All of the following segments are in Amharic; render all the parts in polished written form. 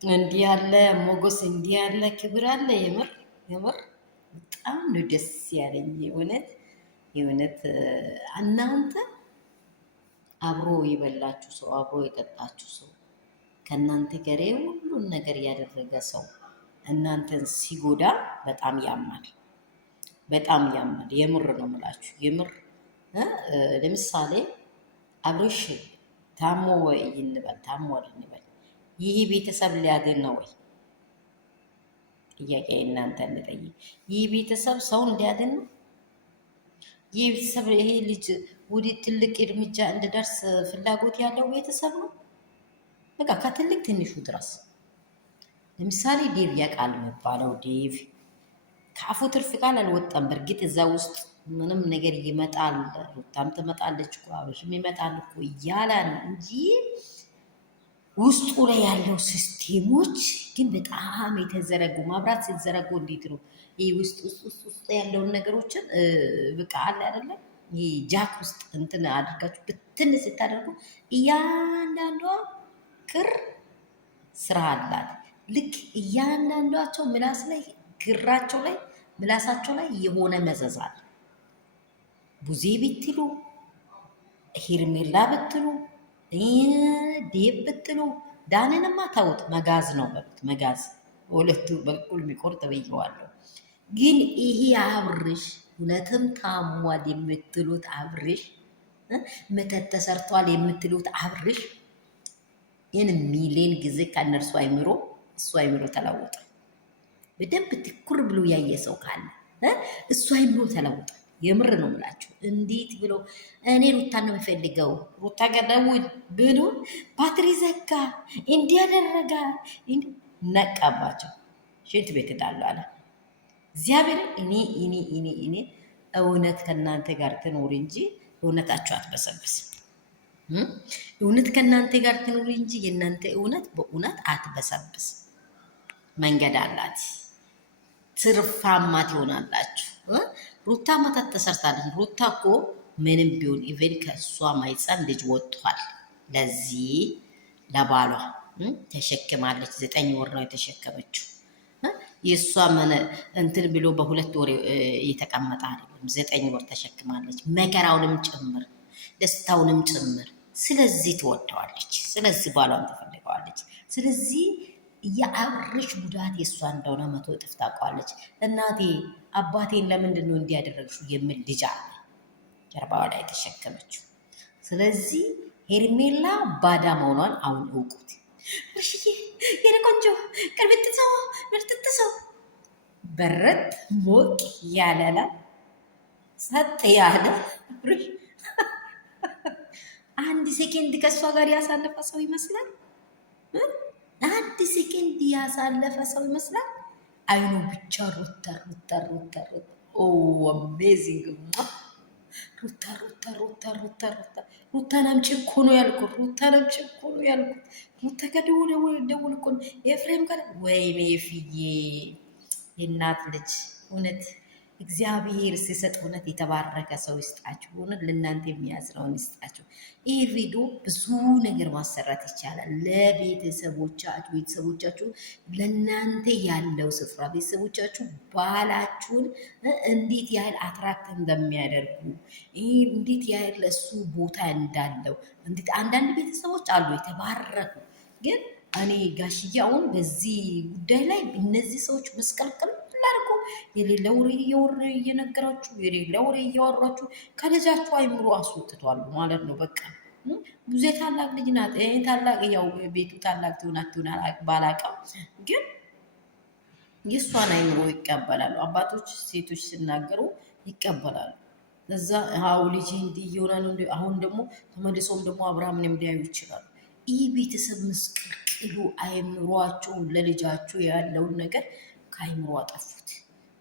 እንዲህ ያለ ሞገስ እንዲህ ያለ ክብር አለ። የምር የምር በጣም ነው ደስ ያለኝ። የእውነት እናንተ አብሮ የበላችሁ ሰው አብሮ የጠጣችሁ ሰው ከእናንተ ጋር ሁሉን ነገር ያደረገ ሰው እናንተን ሲጎዳ በጣም ያማል፣ በጣም ያማል። የምር ነው የምላችሁ። የምር ለምሳሌ አብርሽ ታሞ ወይ እንበል ታሟል እንበል፣ ይህ ቤተሰብ ሊያድን ነው ወይ? ጥያቄ እናንተ ልጠይቅ። ይህ ቤተሰብ ሰውን ሊያድን ነው? ይህ ቤተሰብ ይሄ ልጅ ወደ ትልቅ እርምጃ እንድደርስ ፍላጎት ያለው ቤተሰብ ነው? በቃ ከትልቅ ትንሹ ድረስ። ለምሳሌ ዴቭ ያውቃል የሚባለው ዴቭ ከአፉ ትርፍ ቃል አልወጣም። በእርግጥ እዛ ውስጥ ምንም ነገር ይመጣል፣ ሩታም ትመጣለች እኮ አብርሽም ይመጣል እኮ እያለ ነው እንጂ ውስጡ ላይ ያለው ሲስቴሞች ግን በጣም የተዘረጉ ማብራት ሲዘረጉ እንዴት ነው ይህ ውስጥ ያለውን ነገሮችን በቃ አለ አይደለም። ይህ ጃክ ውስጥ እንትን አድርጋችሁ ብትን ስታደርጉ እያንዳንዷ ክር ስራ አላት። ልክ እያንዳንዷቸው ምላስ ላይ ክራቸው ላይ ምላሳቸው ላይ የሆነ መዘዝ አለ። ቡዜ ብትሉ ሄርሜላ ብትሉ ዴብ ብትሉ ዳንንማ ተውት፣ መጋዝ ነው በሉት። መጋዝ ሁለቱ በኩል የሚቆርጥ ብየዋለሁ። ግን ይሄ አብርሽ እውነትም ታሟል የምትሉት አብርሽ፣ መተት ተሰርቷል የምትሉት አብርሽ ይህን ሚሊዮን ጊዜ ከእነርሱ አይምሮ እሱ አይምሮ ተለወጠ። በደንብ ትኩር ብሎ ያየ ሰው ካለ እሱ አይምሮ ተለወጠ። የምር ነው የምላችሁ። እንዴት ብሎ እኔ ሩታን ነው የምፈልገው ሩታ ገደውል ብሎ ባትሪ ዘጋ እንዲያደረጋ ነቃባቸው። ሽንት ቤት እንዳሉ አለ እግዚአብሔር። እኔ እውነት ከእናንተ ጋር ትኖር እንጂ እውነታችሁ አትበሰብስ። እውነት ከእናንተ ጋር ትኖር እንጂ የእናንተ እውነት በእውነት አትበሰብስ። መንገድ አላት፣ ትርፋማ ትሆናላችሁ። ሩታ መተት ተሰርታለች። ሩታ እኮ ምንም ቢሆን ኢቨን ከእሷ ማይፀን ልጅ ወጥቷል። ለዚህ ለባሏ ተሸክማለች። 9 ወር ነው የተሸከመችው። የእሷ እንትን ብሎ በ2 ወር እየተቀመጠ አይደለም፣ 9 ወር ተሸክማለች። መከራውንም ጭምር ደስታውንም ጭምር። ስለዚህ ትወደዋለች። ስለዚህ ባሏን ትፈልገዋለች። ስለዚህ የአብርሽ ጉዳት የእሷ እንደሆነ 100 እጥፍ ታውቀዋለች። እናቴ አባቴን ለምንድን ነው እንዲያደረግሽው የሚል ልጅ አለ ጀርባዋ ላይ የተሸከመችው። ስለዚህ ሄርሜላ ባዳ መሆኗን አሁን እውቁት። እርሽዬ የኔ ቆንጆ ቅርብት ሰው ምርጥት ሰው በረጥ ሞቅ ያለላ ሰጥ ያለ አንድ ሴኬንድ ከእሷ ጋር ያሳለፈ ሰው ይመስላል። አንድ ሴኬንድ ያሳለፈ ሰው ይመስላል። አይኑ ብቻ ሩታ ሩታ ሩታ ሩታ አሜዚንግ ሩታ ሩታ ሩታ ሩታ ሩታ ሩታ ናምጪ እኮ ነው ያልኩት። ሩታ ናምጪ እኮ ነው ያልኩት። ሩታ ከደውል እኮ ነው ኤፍሬም ጋር። ወይኔ ፍዬ የእናት ልጅ እውነት እግዚአብሔር ሲሰጥ እውነት የተባረከ ሰው ይስጣችሁ። እውነት ለእናንተ የሚያዝነውን ይስጣችሁ። ይህ ቪዲዮ ብዙ ነገር ማሰራት ይቻላል። ቤተሰቦቻችሁ ለእናንተ ያለው ስፍራ ቤተሰቦቻችሁ ባላችሁን እንዴት ያህል አትራክት እንደሚያደርጉ እንዴት ያህል ለእሱ ቦታ እንዳለው አንዳንድ ቤተሰቦች አሉ የተባረኩ። ግን እኔ ጋሽያውን በዚህ ጉዳይ ላይ እነዚህ ሰዎች መስቀልቅል ላርጎ የሌለ ወሬ እየነገራችሁ የሌለ ወሬ እያወራችሁ ከልጃችሁ አይምሮ አስወጥቷሉ ማለት ነው። በቃ ብዙ ታላቅ ልጅ ናት። ታላቅ ያው ቤቱ ታላቅ ትሆን ባላቀም ግን የእሷን አይምሮ ይቀበላሉ። አባቶች ሴቶች ሲናገሩ ይቀበላሉ። እዛ ሀው ልጅ እንዲህ እየሆነ ነው። አሁን ደግሞ ተመልሶም ደግሞ አብርሃምን እንዲያዩ ይችላሉ። ይህ ቤተሰብ ምስቅልቅሉ አይምሯቸው ለልጃቸው ያለውን ነገር ከአይምሮ አጠፉት።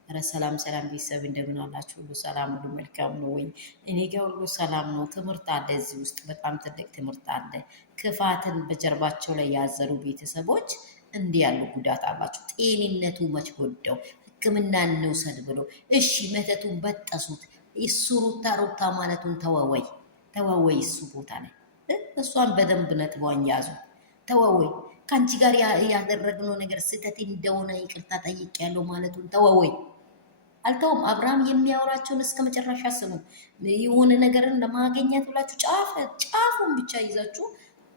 ኧረ ሰላም ቤተሰብ እንደምን አላችሁ? ሁሉ ሰላም፣ ሁሉ መልካም ነው ወይ? እኔ ጋር ሁሉ ሰላም ነው። ትምህርት አለ እዚህ ውስጥ በጣም ትልቅ ትምህርት አለ። ክፋትን በጀርባቸው ላይ ያዘሩ ቤተሰቦች እንዲህ ያሉ ጉዳት አላቸው። ጤንነቱ መች ጎዳው? ሕክምና እንውሰድ ብሎ እሺ መተቱን በጠሱት። እሱ ሩታ ማለቱን ተወወይ እሱ ቦታ ላይ እሷን በደንብ ነጥቧን ያዙ። ተወወይ ከአንቺ ጋር ያደረግነው ነገር ስህተት እንደሆነ ይቅርታ ጠይቄያለሁ ማለቱን ተወወይ አልተውም። አብርሃም የሚያወራቸውን እስከ መጨረሻ ስሙ። የሆነ ነገርን ለማገኘት ብላችሁ ጫፉን ብቻ ይዛችሁ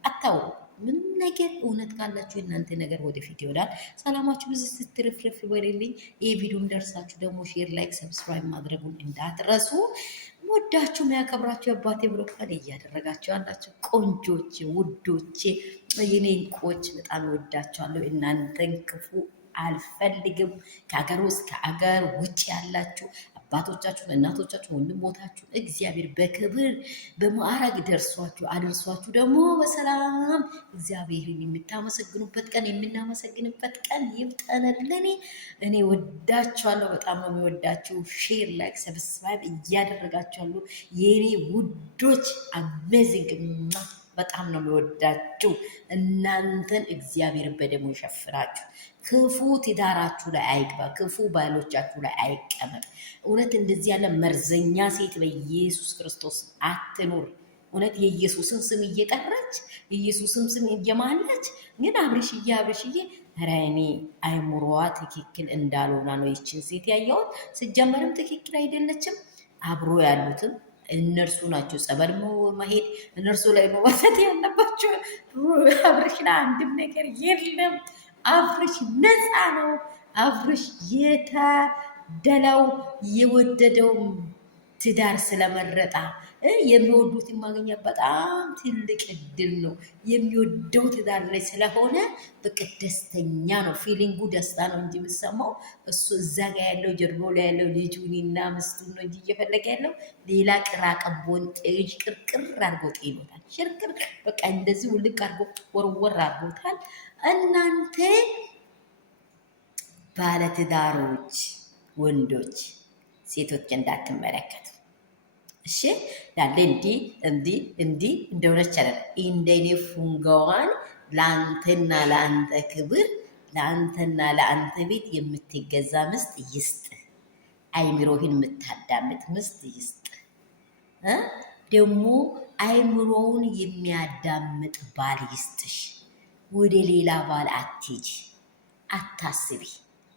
አታውሩ። ምንም ነገር እውነት ካላችሁ የእናንተ ነገር ወደፊት ይወዳል። ሰላማችሁ ብዙ ስትርፍርፍ ይበልልኝ። ይህ ቪዲዮም ደርሳችሁ ደግሞ ሼር፣ ላይክ፣ ሰብስክራይብ ማድረጉን እንዳትረሱ። ወዳችሁ የሚያከብራችሁ አባቴ ብሎካል እያደረጋችሁ ያላችሁ ቆንጆቼ፣ ውዶቼ፣ የኔ እንቁዎች በጣም ወዳችኋለሁ። እናንተን ክፉ አልፈልግም። ከሀገር ውስጥ ከሀገር ውጭ ያላችሁ አባቶቻችሁን፣ እናቶቻችሁን፣ ወንድሞቻችሁን እግዚአብሔር በክብር በማዕረግ ደርሷችሁ አደርሷችሁ ደግሞ በሰላም እግዚአብሔርን የምታመሰግኑበት ቀን የምናመሰግንበት ቀን ይፍጠንልን። እኔ ወዳችኋለሁ። በጣም ነው የሚወዳችሁ። ሼር፣ ላይክ፣ ሰብስክራይብ እያደረጋችኋሉ የኔ ውዶች አሜዚንግ በጣም ነው የሚወዳችሁ። እናንተን እግዚአብሔር በደሙ ይሸፍናችሁ። ክፉ ትዳራችሁ ላይ አይግባ። ክፉ ባሎቻችሁ ላይ አይቀመጥ። እውነት እንደዚህ ያለ መርዘኛ ሴት በኢየሱስ ክርስቶስ አትኑር። እውነት የኢየሱስን ስም እየጠራች የኢየሱስን ስም እየማለች ግን አብርሽዬ ኧረ እኔ አይምሮዋ ትክክል እንዳልሆና ነው ይችን ሴት ያየሁት። ስጀመርም ትክክል አይደለችም። አብሮ ያሉትም እነርሱ ናቸው። ጸበል መሄድ እነርሱ ላይ መወሰድ ያለባቸው። አብርሽ ላይ አንድም ነገር የለም። አብርሽ ነፃ ነው። አብርሽ የተደለው የወደደው ትዳር ስለመረጣ የሚወዱትን ማግኘት በጣም ትልቅ እድል ነው። የሚወደው ትዳር ላይ ስለሆነ በቃ ደስተኛ ነው። ፊሊንጉ ደስታ ነው እንጂ የምሰማው እሱ እዛ ጋ ያለው ጀርባው ላይ ያለው ልጁንና ምስቱን ነው እንጂ እየፈለገ ያለው ሌላ ቅራቀቦን ሽቅርቅር አድርጎ ጤኖታል። ሽርቅር በቃ እንደዚህ ውልቅ አድርጎ ወርወር አድርጎታል። እናንተ ባለትዳሮች ወንዶች ሴቶች እንዳትመለከቱ እሺ። ያለ እንዲህ እንደሆነች አለ እንደኔ ፉንጋዋን ለአንተና ለአንተ ክብር ለአንተና ለአንተ ቤት የምትገዛ ምስጥ ይስጥ። አይምሮህን የምታዳምጥ ምስጥ ይስጥ። ደግሞ አይምሮውን የሚያዳምጥ ባል ይስጥሽ። ወደ ሌላ ባል አትሂጂ፣ አታስቢ።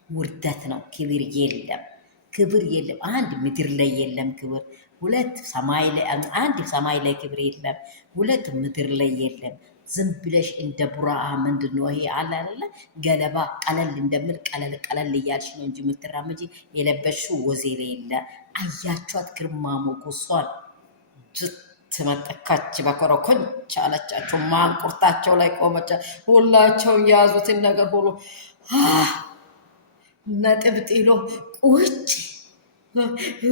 ውርደት ነው። ክብር የለም፣ ክብር የለም። አንድ ምድር ላይ የለም ክብር። ሁለት ሰማይ ላይ አንድ ሰማይ ላይ ክብር የለም። ሁለት ምድር ላይ የለም። ዝም ብለሽ እንደ ቡራ ምንድን ነው ይሄ አለ አይደለ? ገለባ ቀለል እንደምል ቀለል እያልሽ ነው እንጂ የምትራመጂ የለበሽው ወዜሬ የለ። አያቿት ግርማ ሞገሷን ትመጠካች በኮረኮንች አለቻቸው። ማንቁርታቸው ላይ ቆመቻ። ሁላቸው የያዙትን ነገር ሁሉ ነጥብ ጥሎ ቁጭ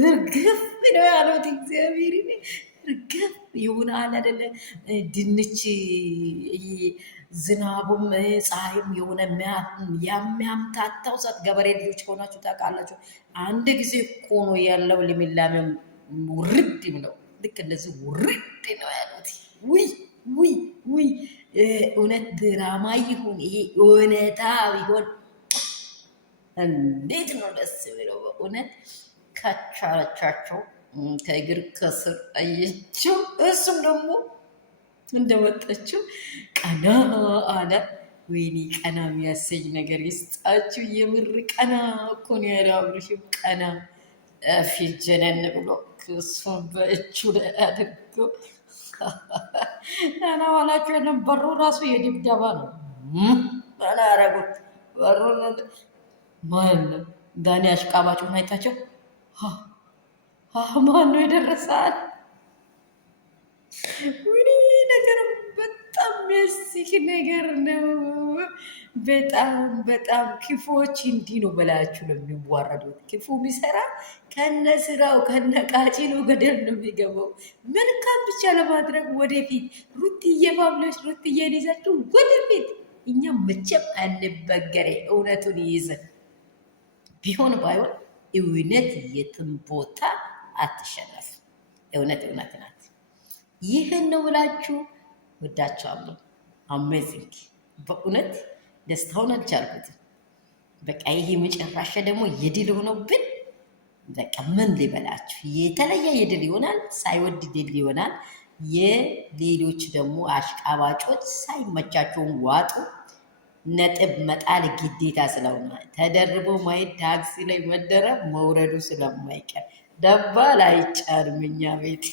እርግፍ ነው ያሉት። እግዚአብሔር እርግፍ ይሆናል አይደለ? ድንች ዝናቡም ፀሐይም የሆነ የሚያምታታው ሰዓት ገበሬ ልጆች ከሆናችሁ ታውቃላችሁ። አንድ ጊዜ እኮ ነው ያለው ልምላሜም ውርድ ብለው ልክ እንደዚህ ውርድ ነው ያሉት። ውይ እውነት ድራማ ይሁን ይሄ እውነታ ቢሆን እንዴት ነው ደስ ብለው በእውነት ከቻለቻቸው ከእግር ከስር አየችው። እሱም ደግሞ እንደመጣችው ቀና አለ። ወይኔ ቀና የሚያሰኝ ነገር ይስጣችሁ። የምር ቀና እኮ ነው ያለው። አብርሽም ቀና ፊት ጀነን ብሎ ክሱን በእጁ ላይ አድርገው ናና ዋላችሁ የነበሩ ራሱ የድብደባ ነው። አላረጉት በሩ ማን ዳኒ አሽቃባጩን አይታቸው ማን ነው የደረሳል? ወይኔ ነገር በጣም የሚያስቅ ነገር ነው። በጣም ክፉዎች እንዲህ ነው በላያችሁ ነው የሚዋረዱት። ክፉ ቢሰራ ከነ ስራው ከነ ቃጭሉ ገደል ነው የሚገባው። መልካም ብቻ ለማድረግ ወደፊት ሩትዬ ባብለሽ ሩትዬን ይዛችሁ ወደፊት። እኛ መቼም አንበገሬ እውነቱን ይይዘን ቢሆን ባይሆን እውነት የትም ቦታ አትሸነፍም። እውነት ናት። ይህን ነው ብላችሁ ወዳችኋለሁ። አሜዚንግ በእውነት ደስታውን አልቻልኩትም። በቃ ይሄ መጨረሻ ደግሞ የድል ሆነብን። በቃ ምን ሊበላችሁ የተለየ የድል ይሆናል፣ ሳይወድ ድል ይሆናል። የሌሎች ደግሞ አሽቃባጮች ሳይመቻቸውን ዋጡ። ነጥብ መጣል ግዴታ ስለሆነ ተደርቦ ማየት ታክሲ ላይ መደረብ መውረዱ ስለማይቀር ደባል አይጫንም እኛ ቤት።